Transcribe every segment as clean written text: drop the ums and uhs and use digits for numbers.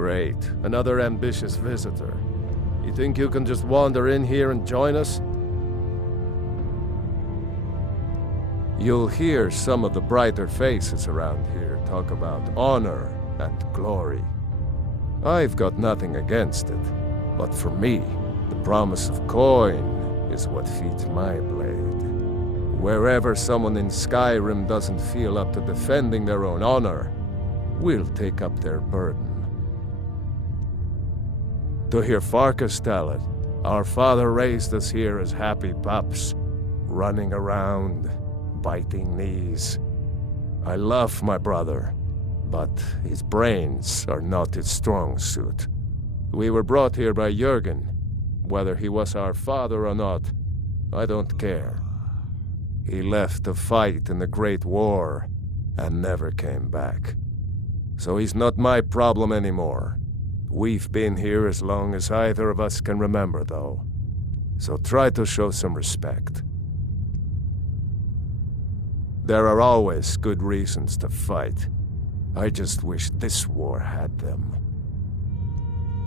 Great. Another ambitious visitor. You think you can just wander in here and join us? You'll hear some of the brighter faces around here talk about honor and glory. I've got nothing against it, but for me, the promise of coin is what feeds my blade. Wherever someone in Skyrim doesn't feel up to defending their own honor, we'll take up their burden. To hear Farkas tell it, our father raised us here as happy pups, running around, biting knees. I love my brother, but his brains are not his strong suit. We were brought here by Jürgen. Whether he was our father or not, I don't care. He left to fight in the Great War and never came back. So he's not my problem anymore. We've been here as long as either of us can remember, though. So try to show some respect. There are always good reasons to fight. I just wish this war had them.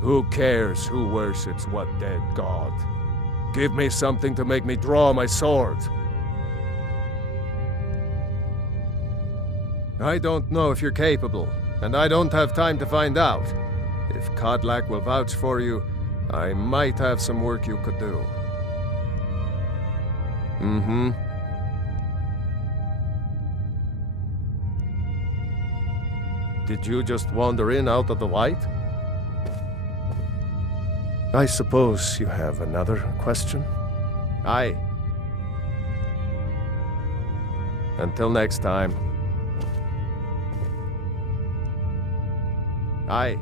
Who cares who worships what dead god? Give me something to make me draw my sword. I don't know if you're capable, and I don't have time to find out. If Kodlak will vouch for you, I might have some work you could do. Mm-hmm. Did you just wander in out of the light? I suppose you have another question? Aye. Until next time. Aye.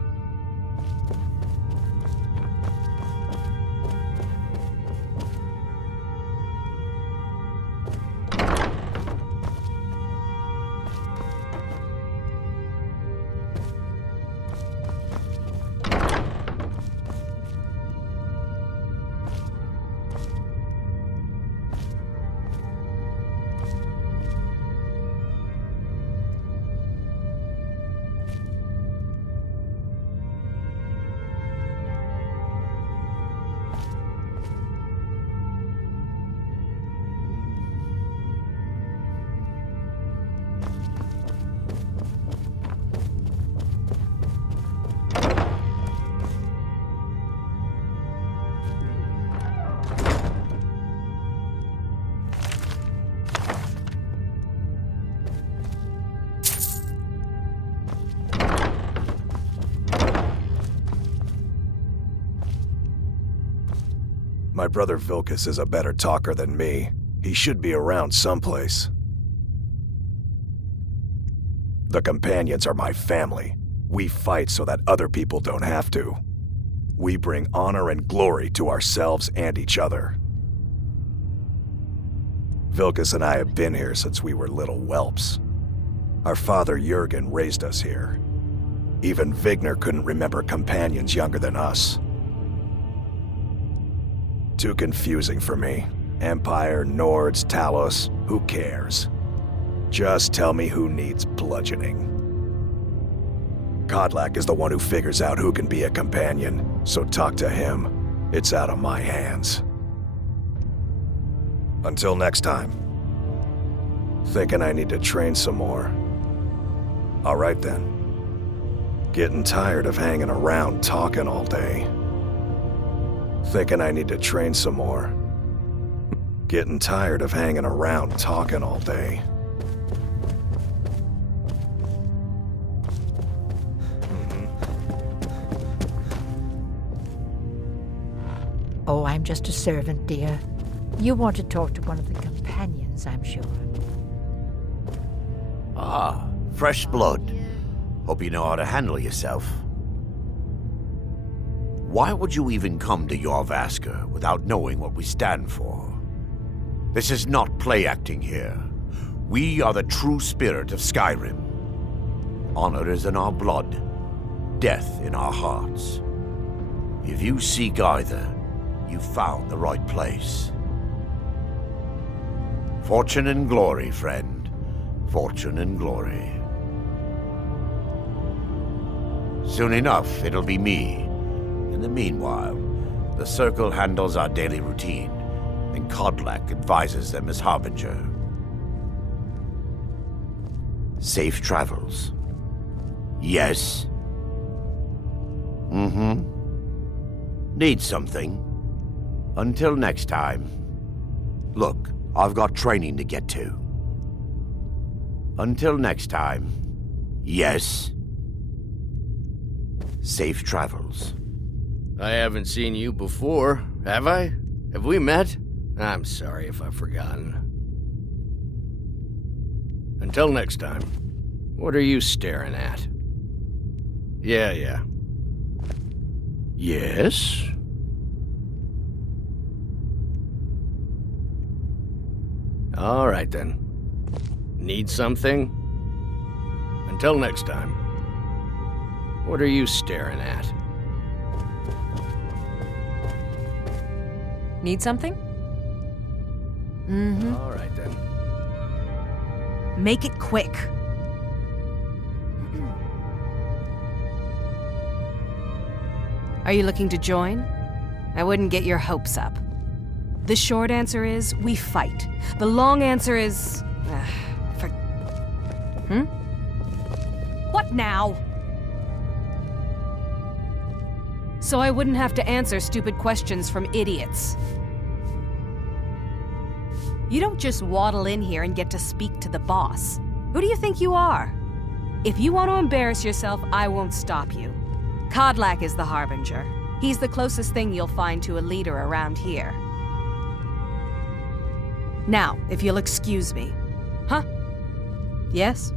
My brother Vilkas is a better talker than me. He should be around someplace. The companions are my family. We fight so that other people don't have to. We bring honor and glory to ourselves and each other. Vilkas and I have been here since we were little whelps. Our father Jürgen raised us here. Even Vigner couldn't remember companions younger than us. Too confusing for me. Empire, Nords, Talos, who cares? Just tell me who needs bludgeoning. Kodlak is the one who figures out who can be a companion, so talk to him. It's out of my hands. Until next time. Thinking I need to train some more. All right then. Getting tired of hanging around talking all day. Thinking I need to train some more. Getting tired of hanging around talking all day. Oh, I'm just a servant, dear. You want to talk to one of the companions, I'm sure. Ah, fresh blood. Hope you know how to handle yourself. Why would you even come to Jorvaska without knowing what we stand for? This is not play acting here. We are the true spirit of Skyrim. Honor is in our blood, death in our hearts. If you seek either, you've found the right place. Fortune and glory, friend. Fortune and glory. Soon enough, it'll be me. In the meanwhile, the Circle handles our daily routine, and Kodlak advises them as Harbinger. Safe travels. Yes? Mm-hmm. Need something? Until next time. Look, I've got training to get to. Until next time. Yes? Safe travels. I haven't seen you before, have I? Have we met? I'm sorry if I've forgotten. Until next time. What are you staring at? Yeah. Yes? All right then. Need something? Until next time. What are you staring at? Need something? Mm-hmm. All right then. Make it quick. Are you looking to join? I wouldn't get your hopes up. The short answer is, we fight. The long answer is... What now? So I wouldn't have to answer stupid questions from idiots. You don't just waddle in here and get to speak to the boss. Who do you think you are? If you want to embarrass yourself, I won't stop you. Kodlak is the Harbinger. He's the closest thing you'll find to a leader around here. Now, if you'll excuse me. Huh? Yes?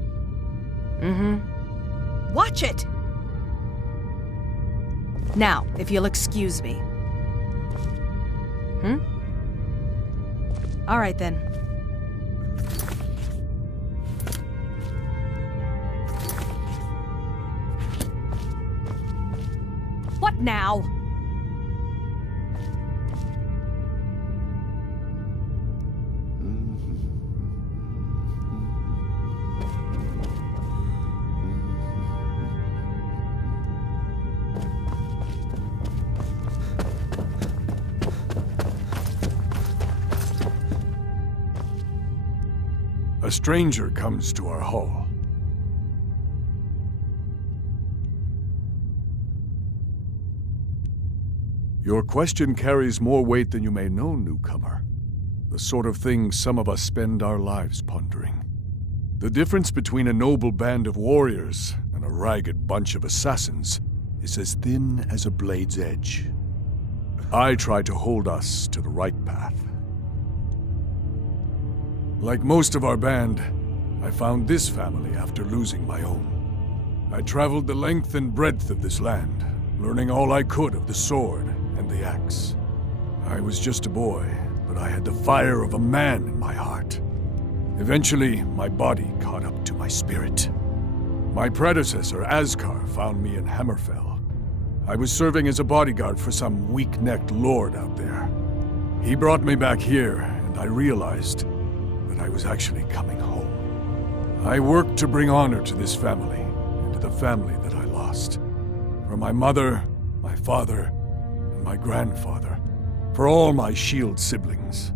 Mm-hmm. Watch it! Now, if you'll excuse me. All right, then. What now? A stranger comes to our hall. Your question carries more weight than you may know, newcomer. The sort of thing some of us spend our lives pondering. The difference between a noble band of warriors and a ragged bunch of assassins is as thin as a blade's edge. I try to hold us to the right path. Like most of our band, I found this family after losing my own. I traveled the length and breadth of this land, learning all I could of the sword and the axe. I was just a boy, but I had the fire of a man in my heart. Eventually, my body caught up to my spirit. My predecessor, Askar, found me in Hammerfell. I was serving as a bodyguard for some weak-necked lord out there. He brought me back here, and I realized that I was actually coming home. I worked to bring honor to this family, and to the family that I lost. For my mother, my father, and my grandfather. For all my shield siblings.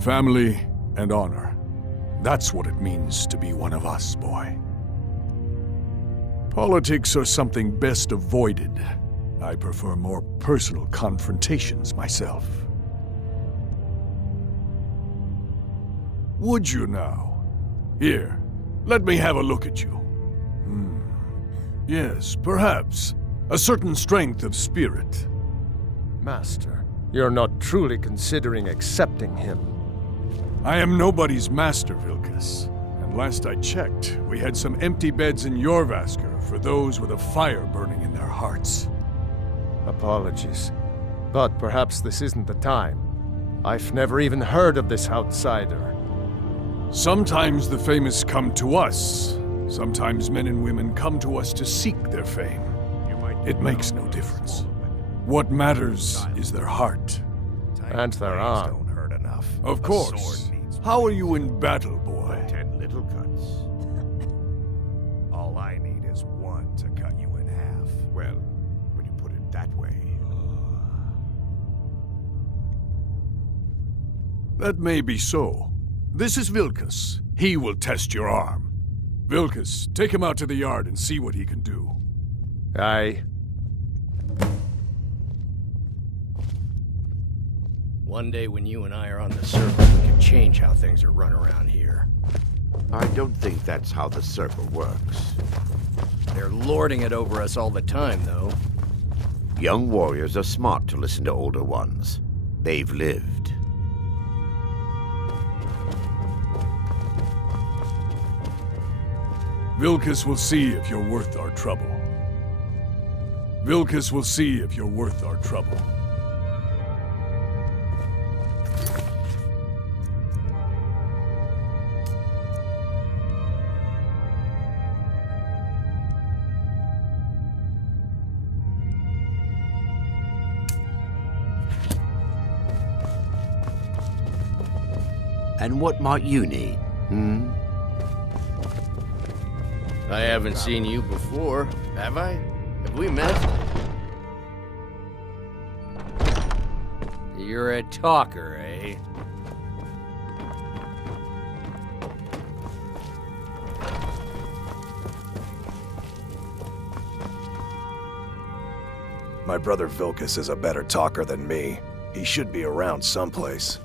Family and honor. That's what it means to be one of us, boy. Politics are something best avoided. I prefer more personal confrontations myself. Would you now? Here, let me have a look at you. Yes, perhaps. A certain strength of spirit. Master, you're not truly considering accepting him. I am nobody's master, Vilkas. And last I checked, we had some empty beds in Jorvaskr for those with a fire burning in their hearts. Apologies, but perhaps this isn't the time. I've never even heard of this outsider. Sometimes the famous come to us. Sometimes men and women come to us to seek their fame. It makes no difference. What matters is their heart. And their arm. Don't hurt enough. Of course. How are you in battle, boy? 10 little cuts. All I need is one to cut you in half. Well, when you put it that way. That may be so. This is Vilkas. He will test your arm. Vilkas, take him out to the yard and see what he can do. Aye. One day when you and I are on the circle, we can change how things are run around here. I don't think that's how the circle works. They're lording it over us all the time, though. Young warriors are smart to listen to older ones. They've lived. Vilkas will see if you're worth our trouble. Vilkas will see if you're worth our trouble. And what might you need, I haven't seen you before, have I? Have we met? You're a talker, eh? My brother Vilkas is a better talker than me. He should be around someplace.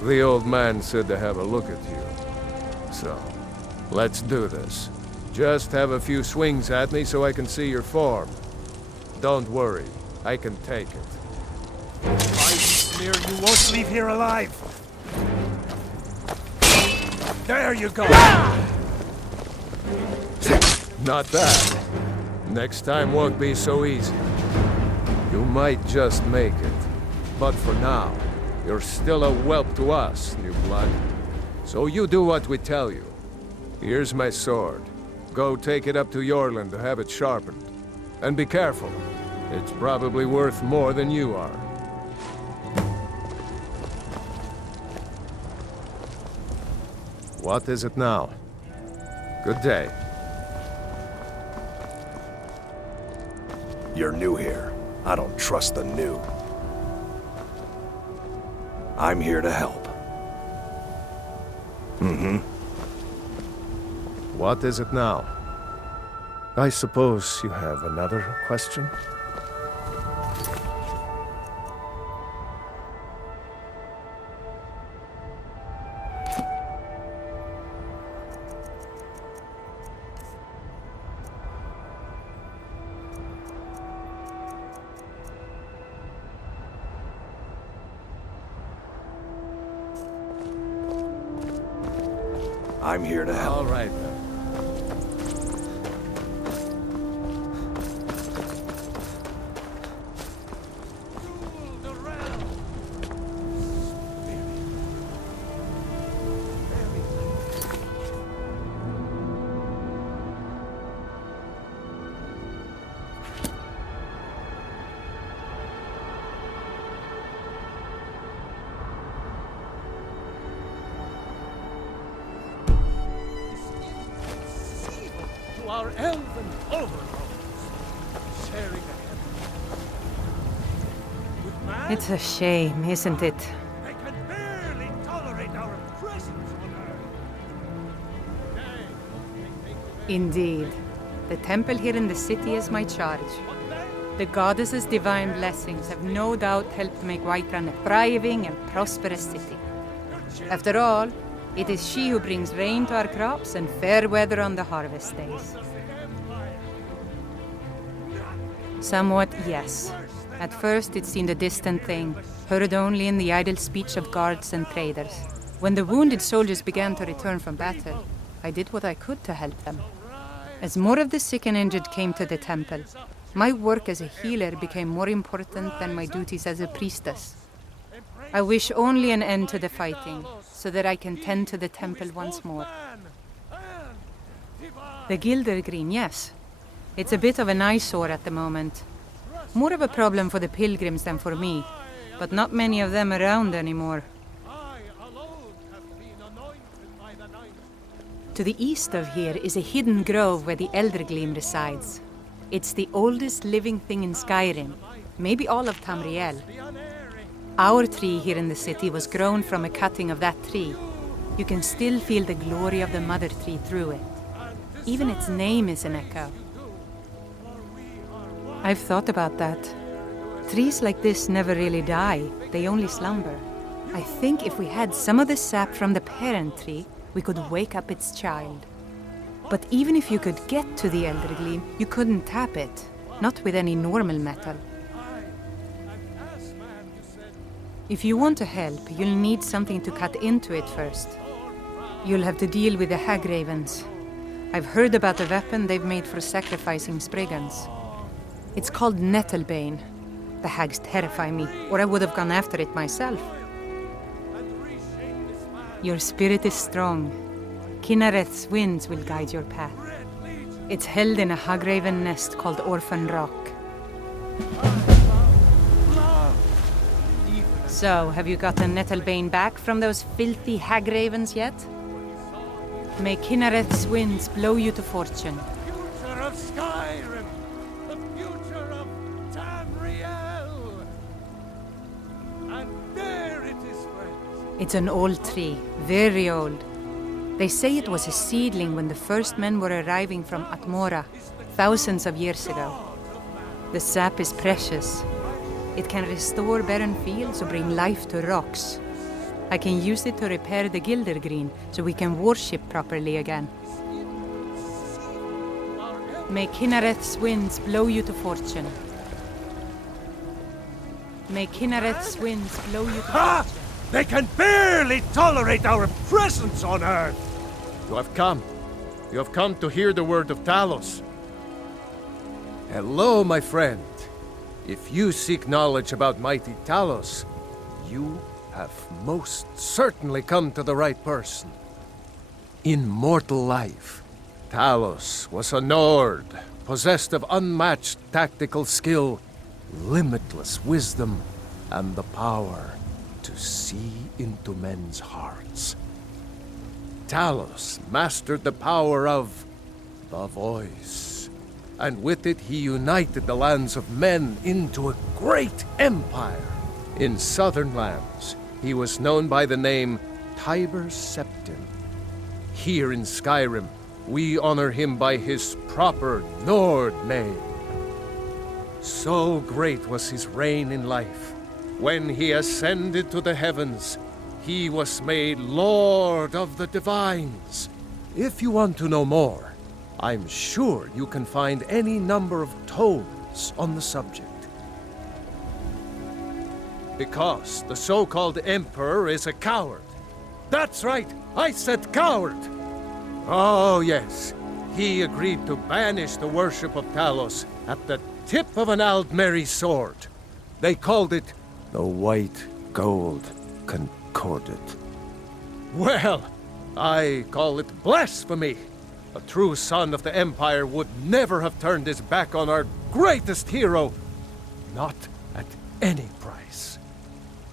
The old man said to have a look at you. So, let's do this. Just have a few swings at me so I can see your form. Don't worry, I can take it. I smear you won't leave here alive! There you go! Not bad. Next time won't be so easy. You might just make it. But for now, you're still a whelp to us, new blood. So you do what we tell you. Here's my sword. Go take it up to Yorland to have it sharpened. And be careful. It's probably worth more than you are. What is it now? Good day. You're new here. I don't trust the new. I'm here to help. What is it now? I suppose you have another question? I'm here to help. All right, then. overlords, sharing a heaven. With man, It's a shame, isn't it? they can barely tolerate our presence on Earth. Nay, they take away Indeed. The temple here in the city is my charge. The goddess's divine blessings have no doubt helped make Whiterun a thriving and prosperous city. After all, it is she who brings rain to our crops and fair weather on the harvest days. Somewhat, yes. At first it seemed a distant thing, heard only in the idle speech of guards and traders. When the wounded soldiers began to return from battle, I did what I could to help them. As more of the sick and injured came to the temple, my work as a healer became more important than my duties as a priestess. I wish only an end to the fighting, so that I can tend to the temple once more. The Gilder Green, yes. It's a bit of an eyesore at the moment. More of a problem for the pilgrims than for me, but not many of them around anymore. To the east of here is a hidden grove where the Eldergleam resides. It's the oldest living thing in Skyrim, maybe all of Tamriel. Our tree here in the city was grown from a cutting of that tree. You can still feel the glory of the mother tree through it. Even its name is an echo. I've thought about that. Trees like this never really die, they only slumber. I think if we had some of the sap from the parent tree, we could wake up its child. But even if you could get to the Eldergleam, you couldn't tap it, not with any normal metal. If you want to help, you'll need something to cut into it first. You'll have to deal with the Hagravens. I've heard about a weapon they've made for sacrificing Spriggans. It's called Nettlebane. The hags terrify me, or I would have gone after it myself. Your spirit is strong. Kinareth's winds will guide your path. It's held in a Hagraven nest called Orphan Rock. So, have you gotten Nettlebane back from those filthy Hagravens yet? May Kinareth's winds blow you to fortune. future of Skyrim, the future of Tamriel. And there it is, friends. It's an old tree, very old. They say it was a seedling when the first men were arriving from Atmora, thousands of years ago. The sap is precious. It can restore barren fields or bring life to rocks. I can use it to repair the Gilder Green so we can worship properly again. May Kinareth's winds blow you to fortune. May Kinareth's winds blow you to fortune. They can barely tolerate our presence on Earth. You have come. You have come to hear the word of Talos. Hello, my friend. If you seek knowledge about mighty Talos, you have most certainly come to the right person. In mortal life, Talos was a Nord, possessed of unmatched tactical skill, limitless wisdom, and the power to see into men's hearts. Talos mastered the power of the voice, and with it he united the lands of men into a great empire. In southern lands, he was known by the name Tiber Septim. Here in Skyrim, we honor him by his proper Nord name. So great was his reign in life. When he ascended to the heavens, he was made Lord of the Divines. If you want to know more, I'm sure you can find any number of tomes on the subject. Because the so-called Emperor is a coward. That's right, I said coward! Oh yes, he agreed to banish the worship of Talos at the tip of an Aldmeri sword. They called it the White Gold Concordat. Well, I call it blasphemy. A true son of the Empire would never have turned his back on our greatest hero. Not at any price.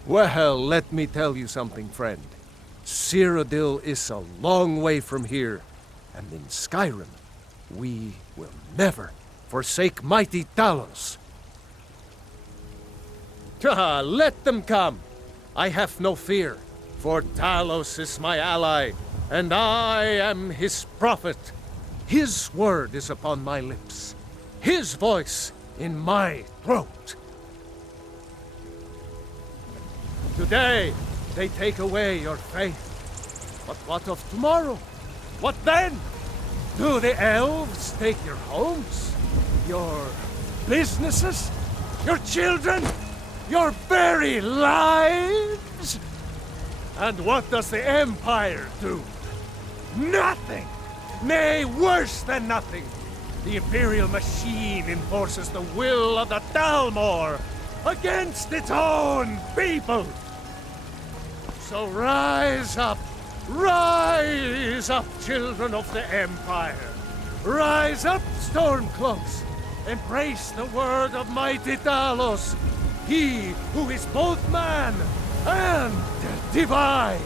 Well, let me tell you something, friend. Cyrodiil is a long way from here, and in Skyrim, we will never forsake mighty Talos. Let them come. I have no fear, for Talos is my ally, and I am his prophet. His word is upon my lips, his voice in my throat. Today, they take away your faith. But what of tomorrow? What then? Do the elves take your homes? Your businesses? Your children? Your very lives? And what does the Empire do? Nothing! Nay, worse than nothing! The Imperial machine enforces the will of the Dalmor against its own people! So rise up, children of the Empire! Rise up, Stormcloaks! Embrace the word of mighty Talos, he who is both man and divine!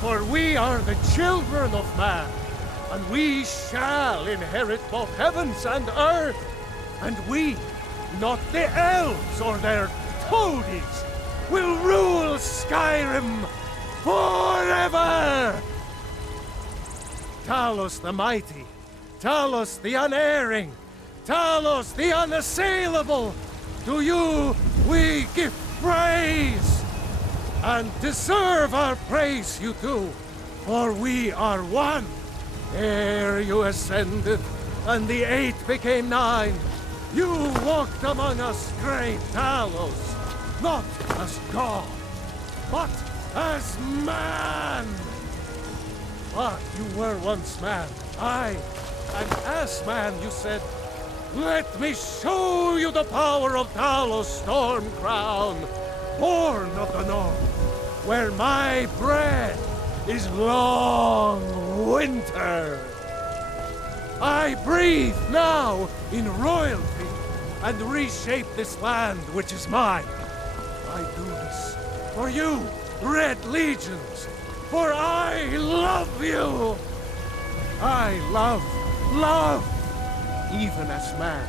For we are the children of man, and we shall inherit both heavens and earth. And we, not the elves or their toadies, will rule Skyrim forever! Talos the mighty, Talos the unerring, Talos the unassailable, to you we give praise! And deserve our praise, you do, for we are one. Ere you ascended, and the 8 became 9, you walked among us, great Talos, not as God, but as man. But you were once man, aye, and as man you said, let me show you the power of Talos Stormcrown, born of the north, where my bread is long winter. I breathe now in royalty and reshape this land which is mine. I do this for you, Red Legions, for I love you. I love, even as man,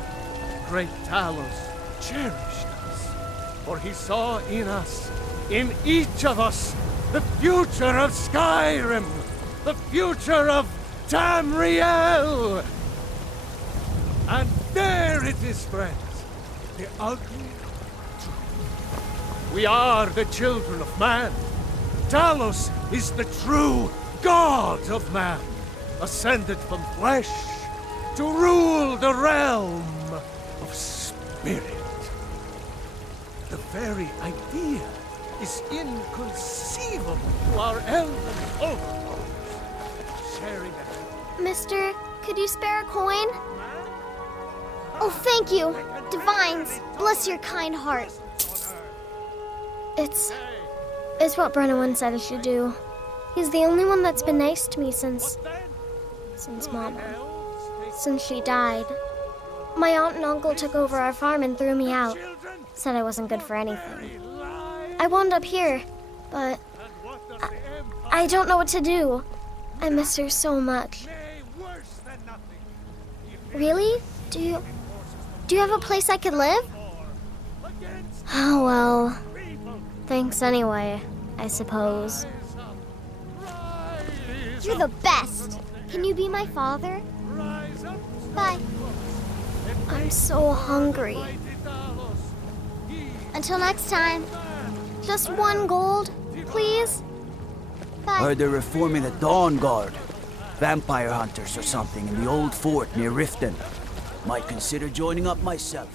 great Talos cherished us, for he saw in us, in each of us, the future of Skyrim, the future of Tamriel. And there it is, friends, the ugly truth. We are the children of man. Talos is the true god of man, ascended from flesh to rule the realm of spirit. The very idea is inconceivable to our elven overlords. Sharing a... Mister, could you spare a coin? Oh, thank you. Divines, bless your kind heart. It's what Brennan said I should do. He's the only one that's been nice to me since Mama. Since she died. My aunt and uncle took over our farm and threw me out. Said I wasn't good for anything. I wound up here, but I don't know what to do. I miss her so much. Really? Do you have a place I could live? Oh, well. Thanks anyway, I suppose. You're the best. Can you be my father? Bye. I'm so hungry. Until next time. Just 1 gold, please? Bye. Heard they're reforming the Dawn Guard. Vampire hunters or something in the old fort near Riften. Might consider joining up myself.